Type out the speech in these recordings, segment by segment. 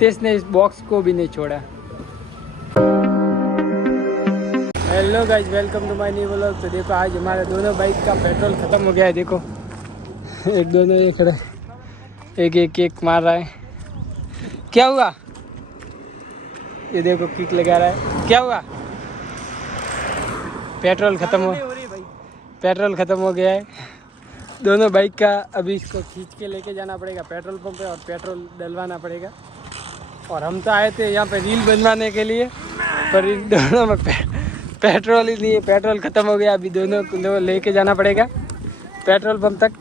हितेश ने इस बॉक्स को भी नहीं छोड़ा। Hello guys, welcome to my new vlog. तो देखो आज हमारे दोनों बाइक का पेट्रोल ख़त्म हो गया है। देखो एक दोनों ये खड़े, एक मार रहा है। क्या हुआ? ये देखो किक लगा रहा है। क्या हुआ? पेट्रोल ख़त्म हो गया है दोनों बाइक का। अभी इसको खींच के लेके जाना पड़ेगा पेट्रोल पंप पे और पेट्रोल डलवाना पड़ेगा। और हम तो आए थे यहाँ पे रील बनवाने के लिए, पर इन दोनों में पेट्रोल ही नहीं है। पेट्रोल ख़त्म हो गया। अभी दोनों को लेके जाना पड़ेगा पेट्रोल पंप तक।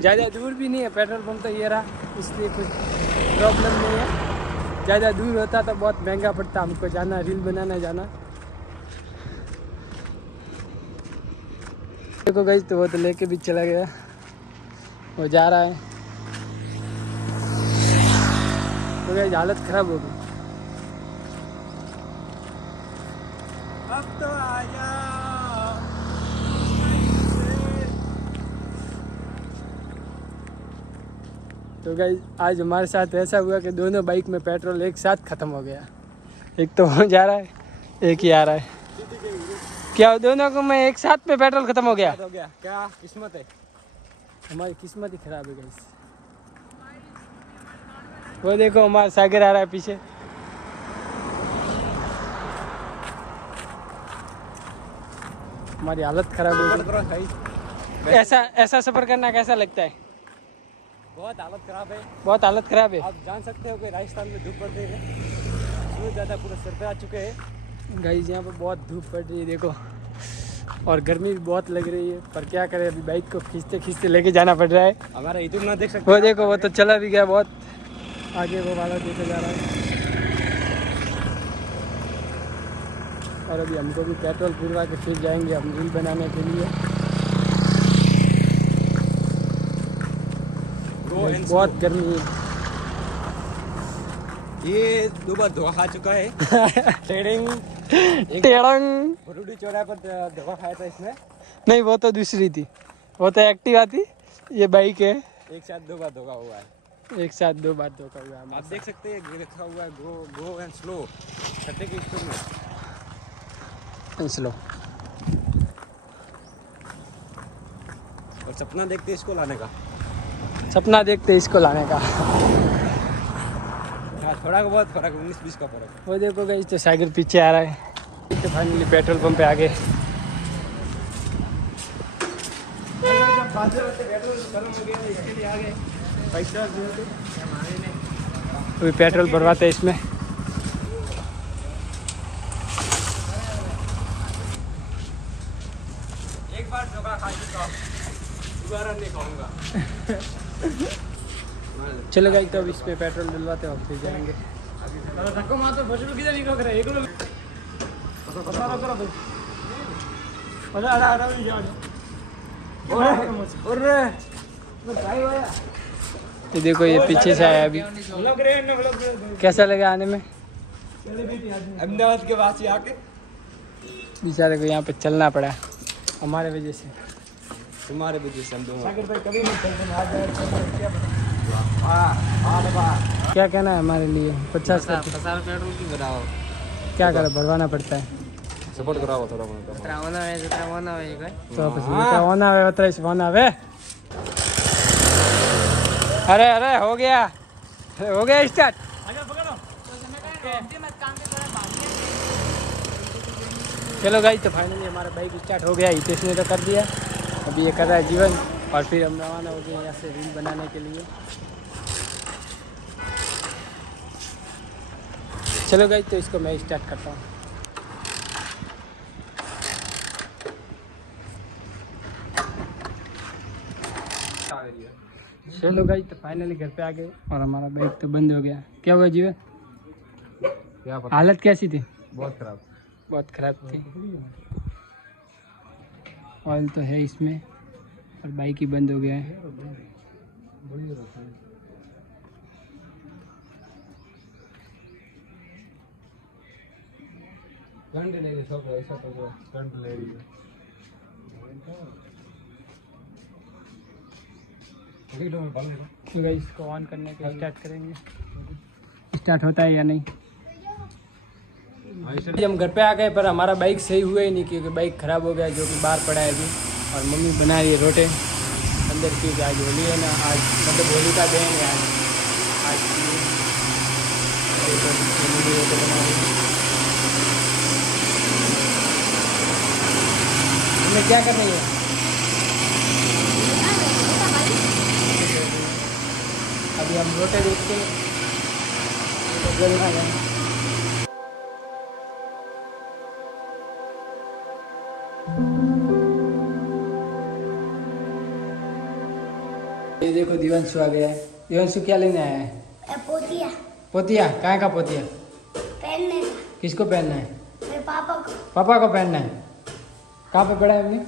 ज़्यादा दूर भी नहीं है पेट्रोल पंप, तो ये रहा, इसलिए कुछ प्रॉब्लम नहीं है। ज़्यादा दूर होता तो बहुत महंगा पड़ता हमको जाना, रील बनाना जाना। देखो गई तो वो तो लेके भी चला गया, वो जा रहा है। तो गई हालत ख़राब हो गई। अब तो आ जाओ। तो गाइस आज हमारे साथ ऐसा हुआ कि दोनों बाइक में पेट्रोल एक साथ ख़त्म हो गया। एक तो वो जा रहा है, एक ही आ रहा है। क्या दोनों को में एक साथ में पेट्रोल ख़त्म हो गया? क्या किस्मत है, हमारी किस्मत ही ख़राब है गाइस। वो देखो हमारा सागर आ रहा है पीछे। हमारी हालत ख़राब हो गई। ऐसा सफ़र करना कैसा लगता है? बहुत हालत खराब है। बहुत हालत ख़राब है। आप जान सकते हो कि राजस्थान में धूप पड़ रही है, सूरज ज़्यादा पूरे सिर पे आ चुके हैं। गाइस यहाँ पर बहुत धूप पड़ रही है देखो, और गर्मी भी बहुत लग रही है। पर क्या करें, अभी बाइक को खींचते खींचते लेके जाना पड़ रहा है। हमारा यूट्यूब ना देख सकते। वो देखो वो तो चला भी गया बहुत आगे, वो वाला देखा जा रहा है। और अभी हमको भी पेट्रोल पुरवा के फिर जाएंगे हम रील बनाने के लिए। बहुत गर्मी है। ये दो बार धोखा खा चुका है। ट्रेडिंग रूडी चौराहे पर धोखा खाया था इसने। नहीं वो तो दूसरी थी, वो तो एक्टिवा थी, ये बाइक है। एक साथ दो बार धोखा हुआ है। एक साथ दो बार धोखा हुआ है। आप देख सकते हैं लिखा हुआ है गो एंड स्लो, छठे के स्टोर में स्लो। और सपना देखते इसको लाने का। सपना देखते इसको लाने का। हाँ, थोड़ा बहुत फर्क, 19-20 का फर्क। वो देखो गई तो साइकिल पीछे आ रहा है। तो फाइनली पेट्रोल पंप पे आ गए। अभी पेट्रोल भरवाते हैं इसमें। एक बार धोखा खा चुका, दोबारा नहीं खाऊंगा। चलो गई तो अब इस पे पेट्रोल डलवाते हैं और फिर जाएंगे। धक्का मारते बस में किधर निकल रहा है? एक लोग ये देखो ये पीछे से आया। अभी कैसा लगा आने में? अहमदाबाद के वासी आके बेचारे को यहाँ पे चलना पड़ा हमारे वजह से। तुम्हारे वजह से हम दोनों। क्या कहना है हमारे लिए? 50 पेट्रोल की भराओ, क्या करें, भरवाना पड़ता है। सपोर्ट कराओ थोड़ा बहुत। तो होना है 30 होना है। अरे अरे हो गया स्टार्ट। चलो गाइस तो फाइनली हमारा बाइक स्टार्ट हो गया। हितेश ने तो कर दिया, अभी ये कर रहा है जीवन। और फिर हम रवाना हो गए यहाँ से रील बनाने के लिए। चलो गाइस तो इसको मैं स्टार्ट करता हूँ। चलो गाइस तो फाइनली घर पे आ गए और हमारा बाइक तो बंद हो गया। क्या हुआ जीवन? क्या पता, हालत कैसी थी? बहुत खराब। बहुत ख़राब थी। ऑयल तो है इसमें और बाइक ही बंद हो गया है। तो इसको ऑन करने के स्टार्ट करेंगे। स्टार्ट होता है या नहीं। हम घर पे आ गए पर हमारा बाइक सही हुआ ही नहीं क्योंकि बाइक ख़राब हो गया जो कि बाहर पड़ा है अभी। और मम्मी बना रही है रोटे अंदर की। आज होली है ना, आज मतलब होली का दिन है आज मम्मी रोटे बना रही है। हमें क्या कर रही है? अभी हम रोटे देखते हैं जलना है। ये देखो दिवांशु आ गया है। दिवांशु क्या लेने आया है? पोतिया। पोतिया? कहाँ का पोतिया? पहनने का। किसको पहनना है? मेरे पापा को। पापा को पहनना है। कहाँ पे पड़ा है हमने?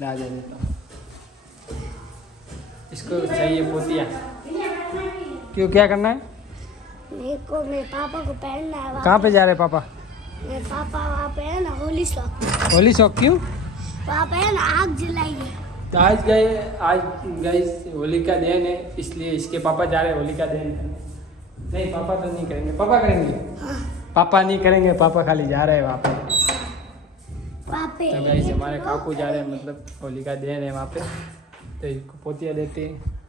ला दे देता हूँ। इसको चाहिए पोतिया। क्यों, क्या करना है? मेरे को मेरे पापा को पहनना है। कहाँ पे जा रहे हैं पापा? मेरे पापा वहाँ पे है ना होली शॉप। होली शॉप? क्यों? वहाँ पे है ना आग जलाएंगे। तो आज गए होली का दिन है इसलिए इसके पापा जा रहे हैं होली का दिन करने। नहीं, पापा तो नहीं करेंगे। पापा करेंगे? हाँ। पापा नहीं करेंगे, पापा खाली जा रहे हैं वहाँ पे। वहाँ पे तो गाइस हमारे काकू जा रहे हैं, मतलब होली का दिन है वहाँ पे। तो इसको पोतिया देते हैं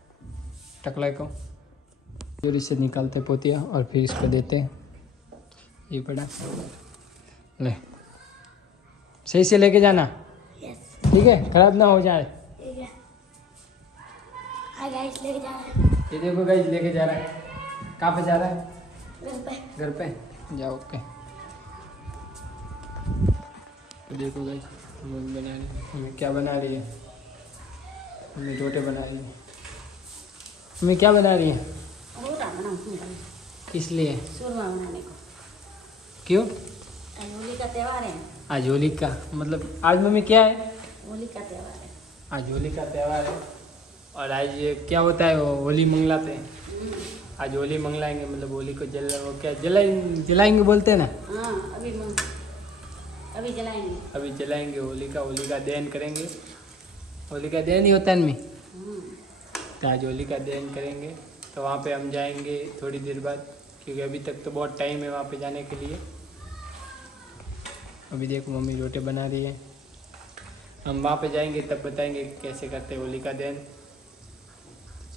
टकला को, जोरी से निकालते पोतिया और फिर इसको देते हैं। ये पड़ा ले, सही से लेके जाना, यस ठीक है? खराब ना हो जाए। ठीक है। हाँ गाइस लेके जा रहे हैं। ये देखो गाइस लेके जा रहा है। कहाँ पे जा रहा है? घर पे। घर पे जाओ। ओके। तो देखो गाइस मम्मी बना रही है। मम्मी क्या बना रही है? मम्मी रोटे बना रही है। मम्मी क्या बना रही है? किस लिए? शोरमा बनाने को। क्यों? होली का त्योहार है। आज होली का मतलब आज मम्मी क्या है? होली का त्योहार है। आज होली का त्यौहार है। और आज ये क्या होता है, वो होली मंगलाते हैं। आज होली मंगलाएंगे, मतलब होली को वो क्या जलाएंगे बोलते हैं ना। हाँ अभी जलाएंगे। अभी जलाएंगे होली का दहन करेंगे। होली का दहन ही होता है इनमें। तो आज होली का दहन करेंगे। तो वहाँ पे हम जाएंगे थोड़ी देर बाद क्योंकि अभी तक तो बहुत टाइम है वहाँ पे जाने के लिए। अभी देखो मम्मी रोटे बना रही है। हम वहाँ पे जाएंगे तब बताएंगे कैसे करते हैं होली का दहन।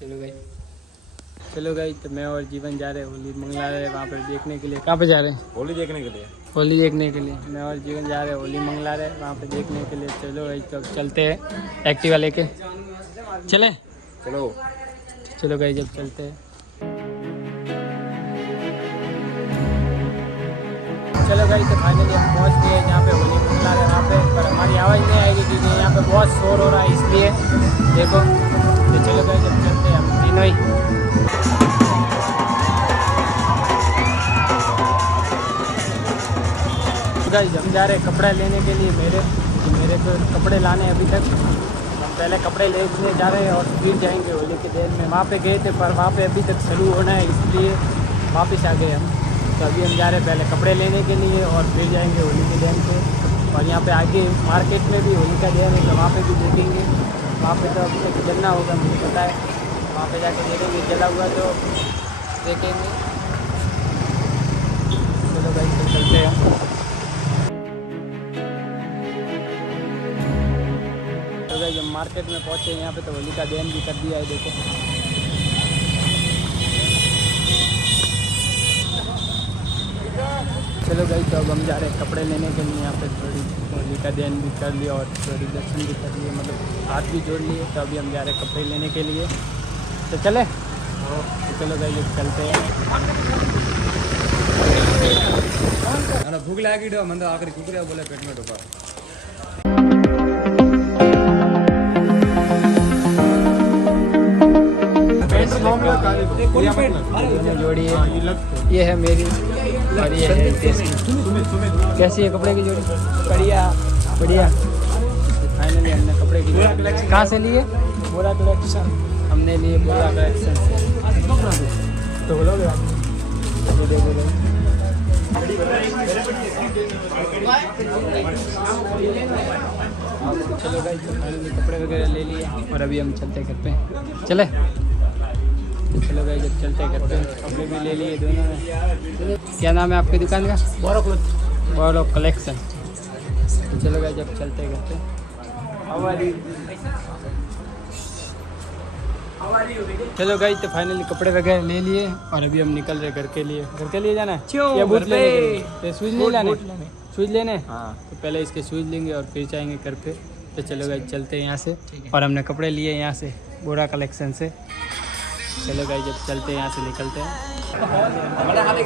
चलो गई तो मैं और जीवन जा रहे हैं होली मंगला रहे हैं वहाँ पे देखने के लिए। कहाँ पे जा रहे हैं? होली देखने के लिए। होली देखने के लिए मैं और जीवन जा रहे हैं होली मंगला रहे हैं वहाँ पे देखने के लिए। चलो गई तो अब चलते हैं एक्टिवा लेके। चले? चलो गई जब चलते हैं। चलो गई तो फाइनली हम पहुँच गए जहाँ पे होली मंगला रहे वहाँ पे। पर हमारी आवाज़ नहीं आएगी क्योंकि यहाँ पे बहुत शोर हो रहा है इसलिए। देखो तो चलो गई जब चलते हैं हम तीनों ही। गाइस हम जा रहे हैं कपड़ा लेने के लिए। मेरे को कपड़े लाने अभी तक। हम पहले कपड़े लेने जा रहे हैं और फिर जाएंगे होली के दिन में। वहाँ पे गए थे पर वहाँ पे अभी तक शुरू होना है इसलिए वापस आ गए हम। तो अभी हम जा रहे हैं पहले कपड़े लेने के लिए और फिर जाएंगे होली के दिन पे। और यहाँ पे आगे मार्केट में भी होली का दिन है तो वहाँ पे भी देखेंगे। वहाँ पे तो अभी तक जलना होगा मुझे पता है। वहाँ पे जाके देखेंगे, जला हुआ तो देखेंगे। चलो भाई तो चलते हैं। तो भाई जब मार्केट में पहुँचे यहाँ पे तो होली का दहन भी कर दिया है। देखो चलो भाई तो अब हम जा रहे हैं कपड़े लेने के लिए। यहाँ पे थोड़ी होली का दहन भी कर लिया और थोड़ी दर्शन भी कर लिए, मतलब हाथ भी जोड़ लिए। तो अभी हम जा रहे हैं कपड़े लेने के लिए। तो चले तो चलो भाई जब चलते हैं। भूख लगी मंद आखिरी कुकरिया बोले पेट में डूबा। जोड़ी है, ये है मेरी और ये है कैसी है कपड़े की जोड़ी? बढ़िया बढ़िया। फाइनली हमने कपड़े की जोड़ी कहाँ से लिए? बोरा कलेक्शन। हमने लिए बोरा कलेक्शन से। तो बोलोगे आप? चलो भाई तो फाइनली कपड़े वगैरह ले लिए और अभी हम चलते घर पे। चले तो चलो भाई जब चलते करते हैं, कपड़े भी ले लिए दोनों ने। क्या नाम है आपकी दुकान का? बोरो कलेक्शन। तो चलो भाई जब चलते करते हैं। चलो गाइस तो फाइनली कपड़े वगैरह ले लिए और अभी हम निकल रहे घर के लिए। घर के लिए जाना है या बूट लेने के लिए? तो शूज़ नहीं लाने, शूज़ लेने। हाँ तो पहले इसके शूज़ लेंगे और फिर जाएंगे घर पे। तो चलो गाइस चलते हैं यहाँ से। और हमने कपड़े लिए यहाँ से बोरा कलेक्शन से। चलो गाइस जब चलते हैं यहाँ से निकलते हैं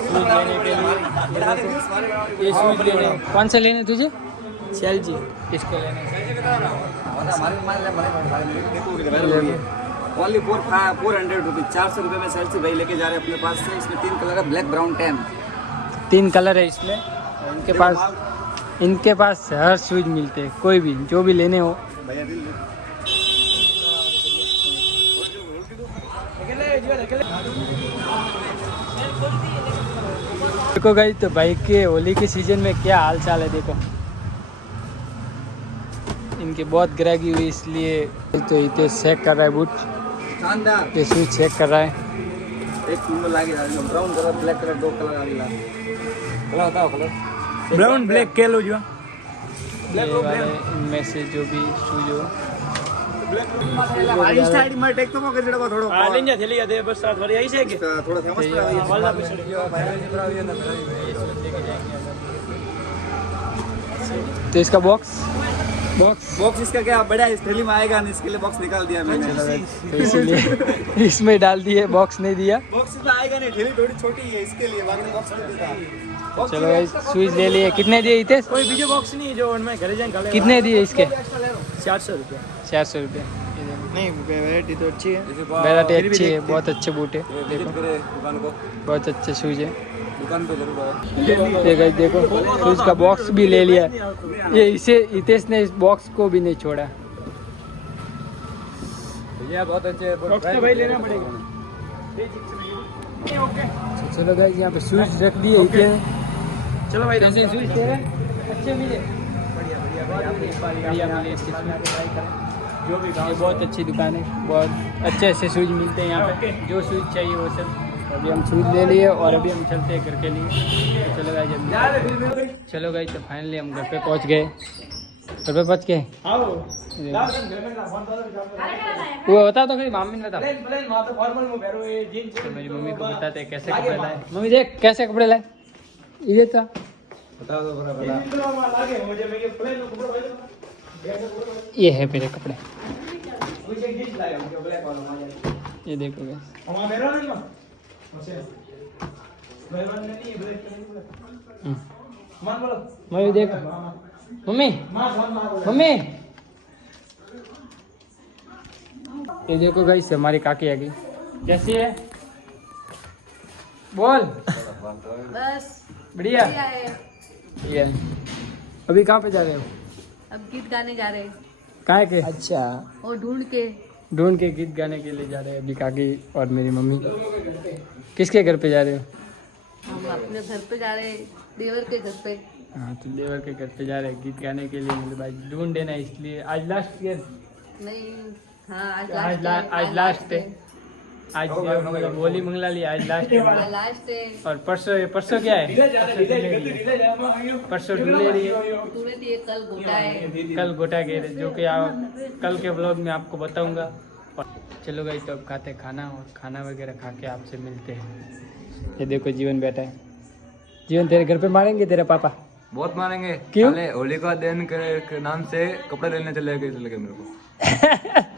शूज़ लेने के लिए। ये शूज़ लेने कौन से लेने तुझे? चल जी किसको लेने? ओनली 400 रुपीज़, 400 रुपये में सेल्फी भाई लेके जा रहे हैं अपने पास से। इसमें 3 कलर है, ब्लैक ब्राउन टैन। 3 कलर है इसमें। इनके पास हर शूज मिलते हैं, कोई भी जो भी लेने हो। देखो गाइस तो बाइक के होली के सीजन में क्या हाल चाल है देखो। इनकी बहुत ग्राहकी हुई इसलिए तो इतने चेक कर रहा है बूट, शानदार। ये शूज चेक कर रहा है। एक नंबर लागे brown colour, black colour, 2 colour आगे ला। कलर बताओ कलर। ब्राउन ब्लैक के लो जो ये वाले इनमें से जो भी शूज हो हमारी स्टाइल में टेक तो मौके जड़ा थोड़ा आलेंगे थैली दे बस साथ भरी ऐसे है कि थोड़ा फेमस वाला तो इसका बॉक्स बॉक्स इसका क्या बड़ा है, इस थैली में आएगा नहीं, इसके लिए बॉक्स निकाल दिया मैंने। तो इसीलिए इसमें डाल दिए, बॉक्स नहीं दिया। बॉक्स इसमें आएगा नहीं, थैली थोड़ी छोटी है इसके लिए, बाकी बॉक्स नहीं देता। चलो भाई शूज ले लिए। कितने दिए हितेश? कोई बीजो बॉक्स नहीं जो उनमें घर जाएंगे। कितने दिए इसके? 400 रुपये। 400 रुपये। नहीं वैरायटी तो अच्छी है, वैरायटी अच्छी है, बहुत अच्छे बूट है, दुकान को, बहुत अच्छे शूज है। दुकान पे जरूर आए। देखो शूज का बॉक्स भी ले लिया। ये इसे हितेश ने इस बॉक्स को भी नहीं छोड़ा। ये बहुत अच्छे बॉक्स तो भाई लेना पड़ेगा। चलो गाइस यहाँ पे शूज रख दिए हितेश। चलो भाई कैसे शूज तेरे अच्छे मिले? बढ़िया मिले इसके शूज। जो भी ये बहुत अच्छी दुकान है, बहुत अच्छे अच्छे शूज मिलते हैं यहाँ पे। जो शूज चाहिए वो सब। अभी हम शूज ले लिए और अभी हम चलते हैं घर के लिए। तो चलो गाइस चलो गाइस तो फाइनली हम घर पे पहुँच गए। घर पे पहुँच गए। वो बता तो फिर मम्मी ने बता। तो मेरी मम्मी को बताते हैं कैसे कपड़े लाए। मम्मी देख कैसे कपड़े लाए। ये था बता दो बड़ा ये है मेरे कपड़े। ये देखो गाइस। मम्मी देखो। मम्मी ये देखो गाइस हमारी काकी आ गई। कैसी है बोल? बस बढ़िया बढ़िया है। ये अभी कहाँ पे जा रहे हो? अब गीत गाने जा रहे हैं कहाँ के? अच्छा और ढूंढ के गीत गाने के लिए जा रहे हैं अभी काकी और मेरी मम्मी। किसके घर पे जा रहे हो? हम अपने घर पे जा रहे हैं, देवर के घर पे। हाँ तो देवर के घर पे जा रहे हैं गीत गाने के लिए। मतलब आज ढूंढ देना इसलिए आज लास्ट ईयर। नहीं हाँ आज लास्ट है। आज मतलब होली मंगला लिया, आज लास्ट है। लास्ट है। और परसों क्या है? परसों ढूंढे रही है। तूने दिए कल घोटा है। कल गोटा गए थे जो कि आप कल के व्लॉग में आपको बताऊंगा। चलो गई तो अब खाते खाना और खाना वगैरह खा के आपसे मिलते हैं। ये देखो जीवन बैठा है। जीवन तेरे घर पे मारेंगे तेरे पापा? बहुत मारेंगे। क्यों? होली का दिन के नाम से कपड़े लेने चले गए मेरे को।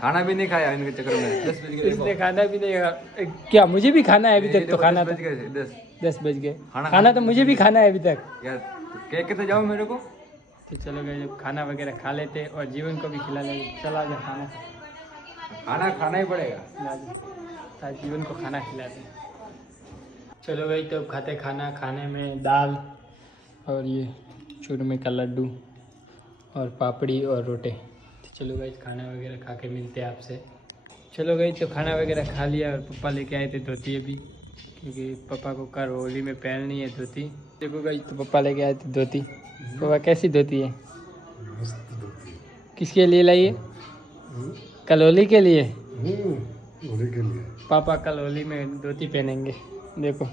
खाना भी नहीं खाया इनके चक्कर में। 10 बज गए। इसने खाना भी नहीं क्या? मुझे भी खाना है अभी तक। तो खाना 10 बज गए। 10 बज गए। खाना तो मुझे भी खाना है अभी तक यार कह के तो जाओ मेरे को। तो चलो गए जब खाना वगैरह खा लेते और जीवन को भी खिला लेते। चला जा खाना ही पड़ेगा। आज जीवन को खाना खिलाते। चलो भाई तो खाते खाना। खाने में दाल और ये चूरमे का लड्डू और पापड़ी और रोटे। तो चलो भाई खाना वगैरह खा के मिलते हैं आपसे। चलो भाई तो खाना वगैरह खा लिया और पापा लेके आए थे धोती अभी, क्योंकि पापा को कर होली में पहननी है धोती। देखो भाई तो पापा लेके आए थे धोती। पापा कैसी धोती है? किसके लिए लाई है? कल होली के लिए। होली के लिए। पापा कल होली में धोती पहनेंगे, देखो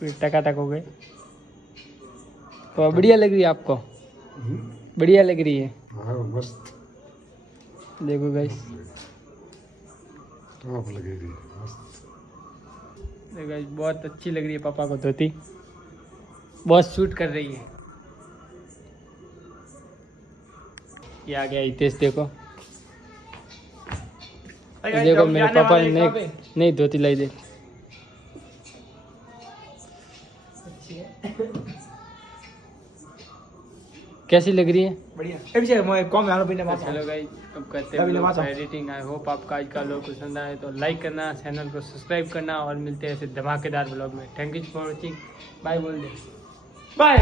पूरी टकाटक हो गए। तो बढ़िया लग रही है आपको? बढ़िया लग रही है? हाँ मस्त देखो गाइस, टॉप लगेगी मस्त। देखो गाइस, बहुत अच्छी लग रही है पापा को धोती, बहुत सूट कर रही है। ये आ गया हितेश, देखो देखो मेरे पापा ने नई धोती लाई दे। कैसी लग रही है? बढ़िया ए पीछे मैं कम यार बिना बात चलो गाइस, अब करते हैं एडिटिंग। आई होप आपका आज का व्लॉग पसंद आए तो लाइक करना, चैनल को सब्सक्राइब करना और मिलते हैं ऐसे धमाकेदार व्लॉग में। Thank you for watching, bye बोल दे, बाय।